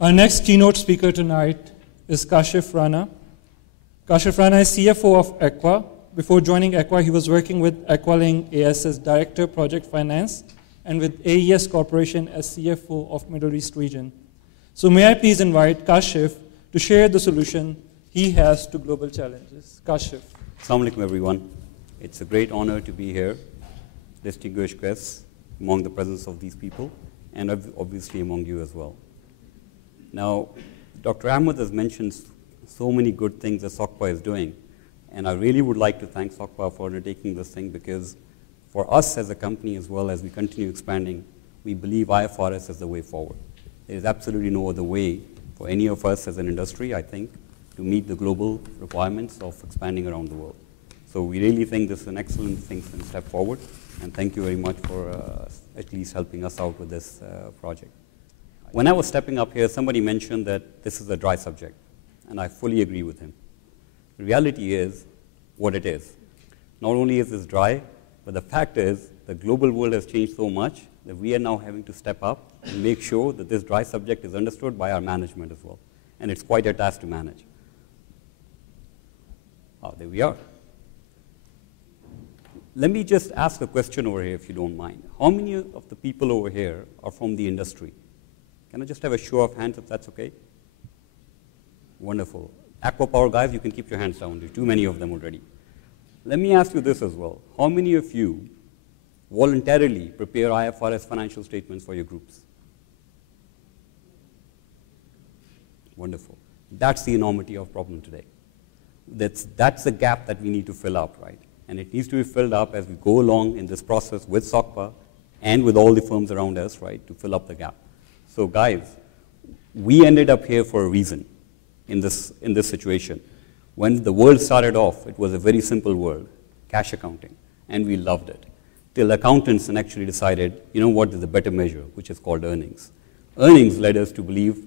Our next keynote speaker tonight is Kashif Rana. Kashif Rana is CFO of ACWA. Before joining ACWA, he was working with ACWA AS Director Project Finance and with AES Corporation as CFO of Middle East region. So may I please invite Kashif to share the solution he has to global challenges. Kashif. Assalamu alaikum everyone. It's a great honor to be here, distinguished guests, among the presence of these people, and obviously among you as well. Now, Dr. Ahmed has mentioned so many good things that SOCPA is doing, and I really would like to thank SOCPA for undertaking this thing, because for us as a company as well, as we continue expanding, we believe IFRS is the way forward. There is absolutely no other way for any of us as an industry, I think, to meet the global requirements of expanding around the world. So we really think this is an excellent thing and step forward, and thank you very much for at least helping us out with this project. When I was stepping up here, somebody mentioned that this is a dry subject, and I fully agree with him. The reality is what it is. Not only is this dry, but the fact is the global world has changed so much that we are now having to step up and make sure that this dry subject is understood by our management as well. And it's quite a task to manage. Oh, there we are. Let me just ask a question over here, if you don't mind. How many of the people over here are from the industry? Can I just have a show of hands, if that's okay? Wonderful. ACWA Power guys, you can keep your hands down. There's too many of them already. Let me ask you this as well. How many of you voluntarily prepare IFRS financial statements for your groups? Wonderful. That's the enormity of problem today. That's the gap that we need to fill up, right? And it needs to be filled up as we go along in this process with SOCPA and with all the firms around us, right, to fill up the gap. So guys, we ended up here for a reason in this situation. When the world started off, it was a very simple world, cash accounting, and we loved it. Till accountants actually decided, you know what is a better measure, which is called earnings. Earnings led us to believe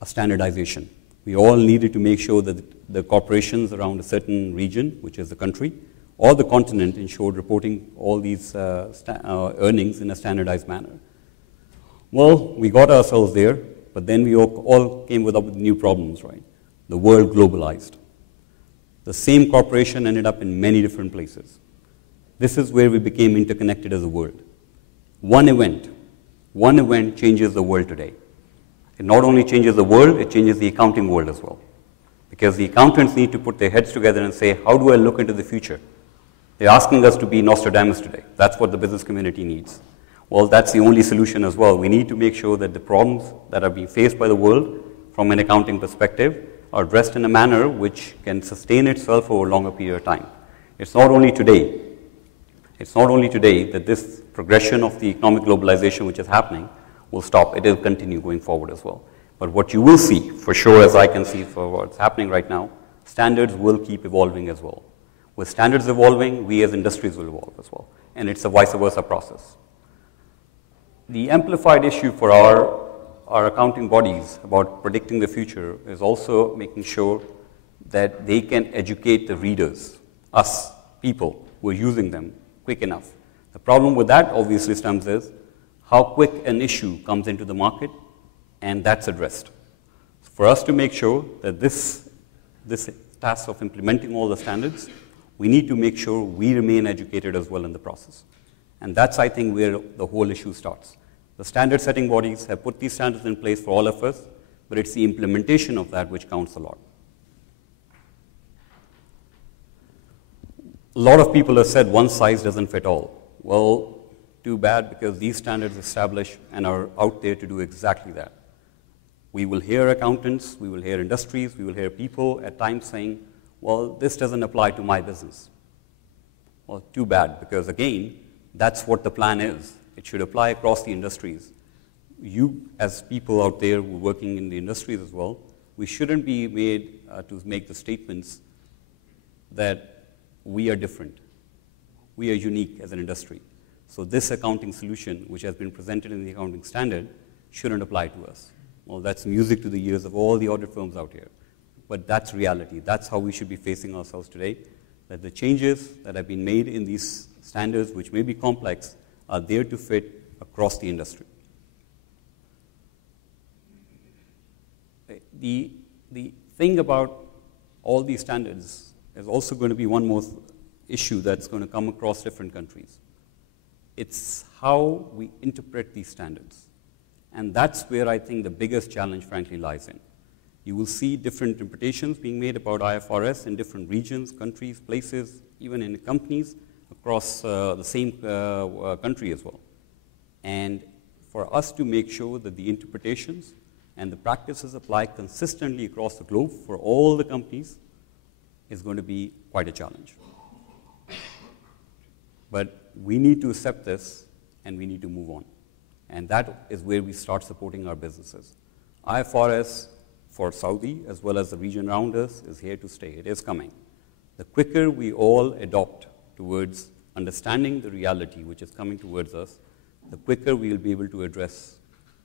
a standardization. We all needed to make sure that the corporations around a certain region, which is the country, or the continent, ensured reporting all these earnings in a standardized manner. Well, we got ourselves there, but then we all came up with new problems, right? The world globalized. The same corporation ended up in many different places. This is where we became interconnected as a world. One event changes the world today. It not only changes the world, it changes the accounting world as well. Because the accountants need to put their heads together and say, how do I look into the future? They're asking us to be Nostradamus today. That's what the business community needs. Well, that's the only solution as well. We need to make sure that the problems that are being faced by the world from an accounting perspective are addressed in a manner which can sustain itself over a longer period of time. It's not only today that this progression of the economic globalization which is happening will stop. It will continue going forward as well. But what you will see, for sure, as I can see for what's happening right now, standards will keep evolving as well. With standards evolving, we as industries will evolve as well. And it's a vice versa process. The amplified issue for our accounting bodies about predicting the future is also making sure that they can educate the readers, us, people who are using them, quick enough. The problem with that obviously stems is how quick an issue comes into the market, and that's addressed. For us to make sure that this task of implementing all the standards, we need to make sure we remain educated as well in the process. And that's, I think, where the whole issue starts. The standard setting bodies have put these standards in place for all of us, but it's the implementation of that which counts a lot. A lot of people have said one size doesn't fit all. Well, too bad, because these standards establish and are out there to do exactly that. We will hear accountants, we will hear industries, we will hear people at times saying, well, this doesn't apply to my business. Well, too bad, because again, that's what the plan is. It should apply across the industries. You, as people out there who are working in the industries as well, we shouldn't be made to make the statements that we are different. We are unique as an industry. So this accounting solution, which has been presented in the accounting standard, shouldn't apply to us. Well, that's music to the ears of all the audit firms out here. But that's reality. That's how we should be facing ourselves today, that the changes that have been made in these standards, which may be complex, are there to fit across the industry. the thing about all these standards is also going to be one more issue that's going to come across different countries. It's how we interpret these standards. And that's where I think the biggest challenge, frankly, lies in. You will see different interpretations being made about IFRS in different regions, countries, places, even in companies across the same country as well. And for us to make sure that the interpretations and the practices apply consistently across the globe for all the companies is going to be quite a challenge. But we need to accept this and we need to move on. And that is where we start supporting our businesses. IFRS for Saudi, as well as the region around us, is here to stay. It is coming. The quicker we all adopt towards understanding the reality which is coming towards us, the quicker we will be able to address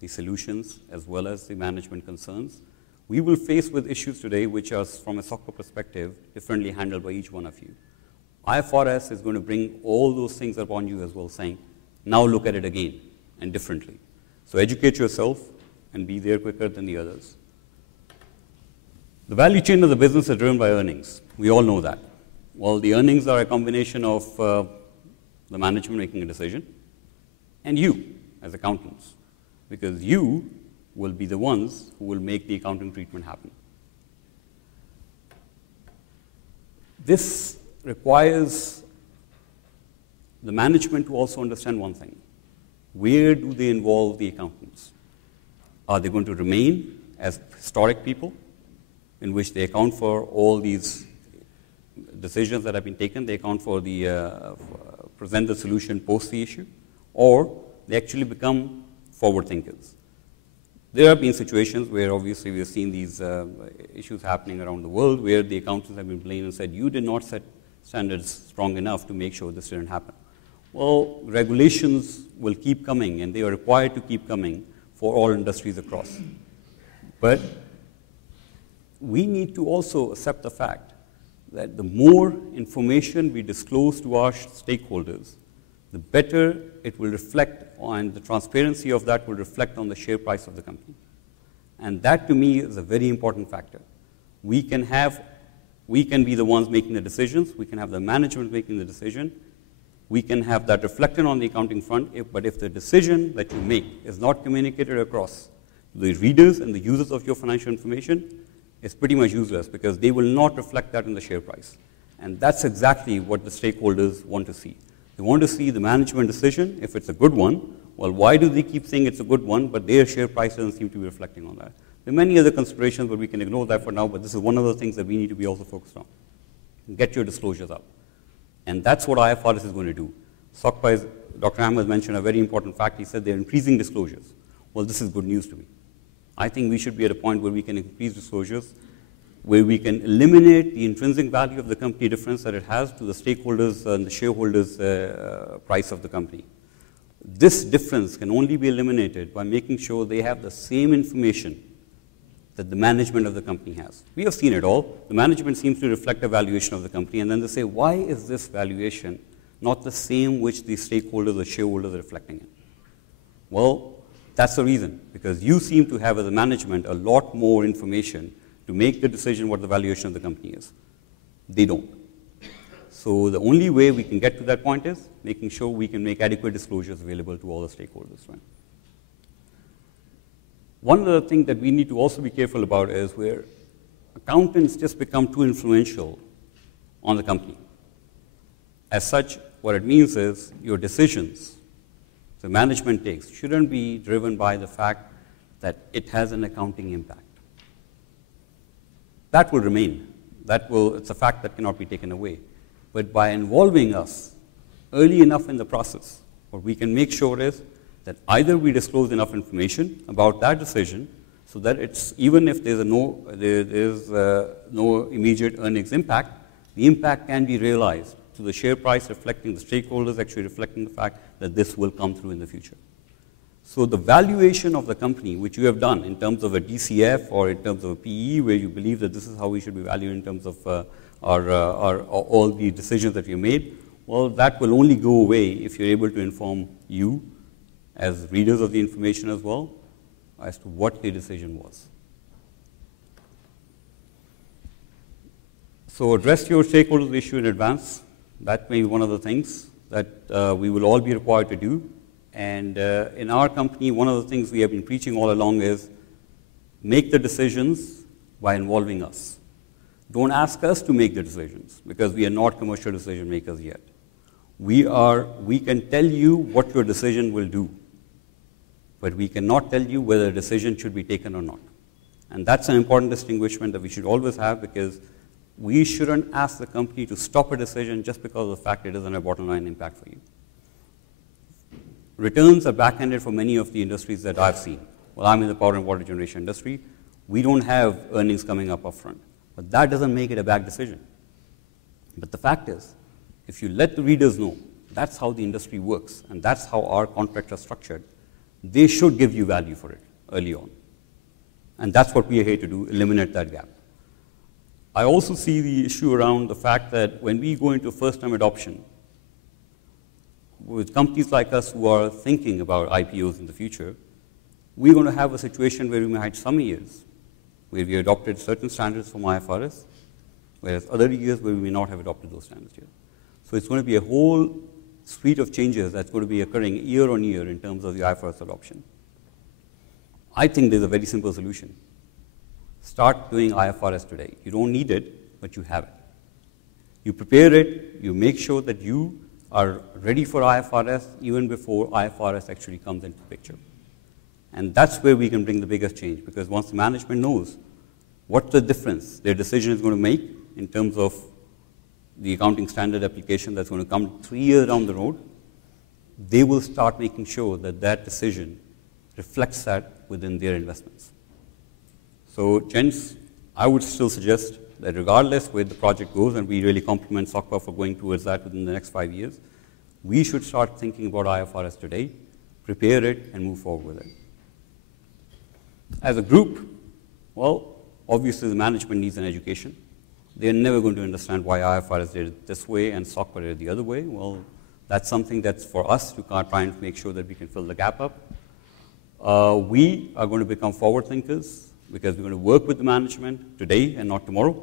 the solutions as well as the management concerns. We will face with issues today which are, from a SOCPA perspective, differently handled by each one of you. IFRS is going to bring all those things upon you as well, saying, now look at it again and differently. So educate yourself and be there quicker than the others. The value chain of the business is driven by earnings. We all know that. Well, the earnings are a combination of the management making a decision and you as accountants, because you will be the ones who will make the accounting treatment happen. This requires the management to also understand one thing. Where do they involve the accountants? Are they going to remain as historic people, in which they account for all these decisions that have been taken, they account for the, present the solution post the issue, or they actually become forward thinkers? There have been situations where obviously we have seen these issues happening around the world where the accountants have been blamed and said, you did not set standards strong enough to make sure this didn't happen. Well, regulations will keep coming and they are required to keep coming for all industries across. But we need to also accept the fact that the more information we disclose to our stakeholders, the better it will reflect on, the transparency of that will reflect on the share price of the company. And that to me is a very important factor. We can be the ones making the decisions, we can have the management making the decision, we can have that reflected on the accounting front, but if the decision that you make is not communicated across the readers and the users of your financial information, it's pretty much useless because they will not reflect that in the share price. And that's exactly what the stakeholders want to see. They want to see the management decision, if it's a good one. Well, why do they keep saying it's a good one, but their share price doesn't seem to be reflecting on that? There are many other considerations, but we can ignore that for now, but this is one of the things that we need to be also focused on. Get your disclosures up. And that's what IFRS is going to do. SOCPA, is, Dr. Ahmed mentioned a very important fact. He said they're increasing disclosures. Well, this is good news to me. I think we should be at a point where we can increase disclosures, where we can eliminate the intrinsic value of the company difference that it has to the stakeholders and the shareholders' price of the company. This difference can only be eliminated by making sure they have the same information that the management of the company has. We have seen it all. The management seems to reflect a valuation of the company, and then they say, why is this valuation not the same which the stakeholders or shareholders are reflecting it? Well, that's the reason, because you seem to have, as a management, a lot more information to make the decision what the valuation of the company is. They don't. So the only way we can get to that point is making sure we can make adequate disclosures available to all the stakeholders. Right? One other thing that we need to also be careful about is where accountants just become too influential on the company. As such, what it means is your decisions the management takes shouldn't be driven by the fact that it has an accounting impact. That will remain. It's a fact that cannot be taken away. But by involving us early enough in the process, what we can make sure is that either we disclose enough information about that decision so that it's, even if there's no immediate earnings impact, the impact can be realized to the share price, reflecting the stakeholders, actually reflecting the fact that this will come through in the future. So the valuation of the company, which you have done in terms of a DCF or in terms of a PE, where you believe that this is how we should be valued in terms of all the decisions that we made, well, that will only go away if you're able to inform you as readers of the information as well as to what the decision was. So address your stakeholders' issue in advance. That may be one of the things that we will all be required to do. And in our company, one of the things we have been preaching all along is make the decisions by involving us. Don't ask us to make the decisions because we are not commercial decision makers yet. We can tell you what your decision will do, but we cannot tell you whether a decision should be taken or not. And that's an important distinguishment that we should always have, because we shouldn't ask the company to stop a decision just because of the fact it doesn't have bottom line impact for you. Returns are back-ended for many of the industries that I've seen. Well, I'm in the power and water generation industry. We don't have earnings coming up front, but that doesn't make it a bad decision. But the fact is, if you let the readers know that's how the industry works and that's how our contracts are structured, they should give you value for it early on. And that's what we are here to do, eliminate that gap. I also see the issue around the fact that when we go into first-time adoption, with companies like us who are thinking about IPOs in the future, we're going to have a situation where we might have some years where we adopted certain standards from IFRS, whereas other years where we may not have adopted those standards yet. So it's going to be a whole suite of changes that's going to be occurring year on year in terms of the IFRS adoption. I think there's a very simple solution. Start doing IFRS today. You don't need it, but you have it. You prepare it, you make sure that you are ready for IFRS even before IFRS actually comes into the picture. And that's where we can bring the biggest change, because once the management knows what the difference their decision is going to make in terms of the accounting standard application that's going to come 3 years down the road, they will start making sure that that decision reflects that within their investments. So, gents, I would still suggest that regardless where the project goes, and we really compliment SOCPA for going towards that within the next 5 years, we should start thinking about IFRS today, prepare it, and move forward with it. As a group, well, obviously the management needs an education. They're never going to understand why IFRS did it this way and SOCPA did it the other way. Well, that's something that's for us to try and make sure that we can fill the gap up. We are going to become forward thinkers, because we're going to work with the management today and not tomorrow.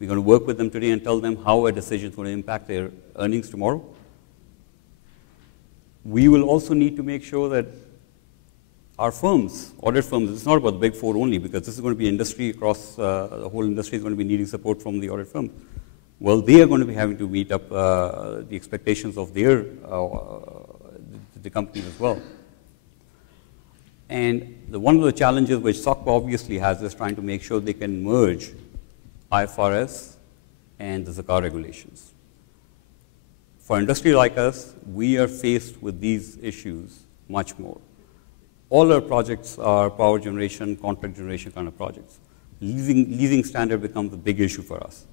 We're going to work with them today and tell them how a decision is going to impact their earnings tomorrow. We will also need to make sure that our firms, audit firms, it's not about the big four only, because this is going to be industry across, the whole industry is going to be needing support from the audit firm. Well, they are going to be having to meet up the expectations of their, the companies as well. And one of the challenges which SOCPA obviously has is trying to make sure they can merge IFRS and the Zakah regulations. For industry like us, we are faced with these issues much more. All our projects are power generation, contract generation kind of projects. Leasing standard becomes a big issue for us.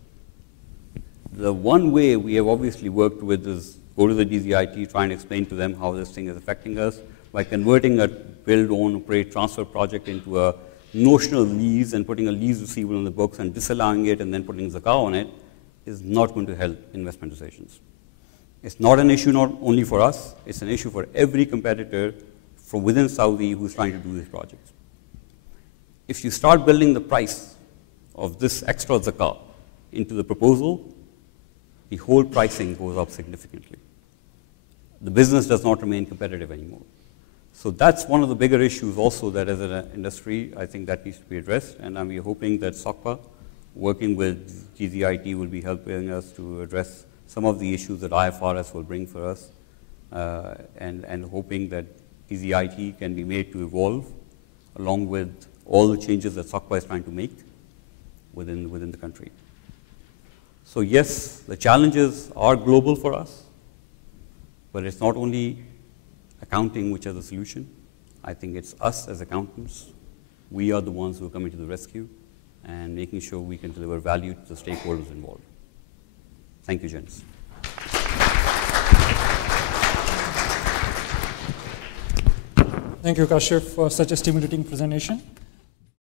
The one way we have obviously worked with is go to the DZIT, try and explain to them how this thing is affecting us by converting a build, own, operate, transfer project into a notional lease and putting a lease receivable in the books and disallowing it and then putting Zakah on it is not going to help investment decisions. It's not an issue not only for us, it's an issue for every competitor from within Saudi who's trying to do these projects. If you start building the price of this extra Zakah into the proposal, the whole pricing goes up significantly. The business does not remain competitive anymore. So that's one of the bigger issues also that as an industry, I think that needs to be addressed. And I'm hoping that SOCPA, working with GZIT, will be helping us to address some of the issues that IFRS will bring for us, and hoping that GZIT can be made to evolve along with all the changes that SOCPA is trying to make within the country. So yes, the challenges are global for us, but it's not only accounting which is the solution. I think it's us as accountants. We are the ones who are coming to the rescue and making sure we can deliver value to the stakeholders involved. Thank you, gents. Thank you, Kashif, for such a stimulating presentation.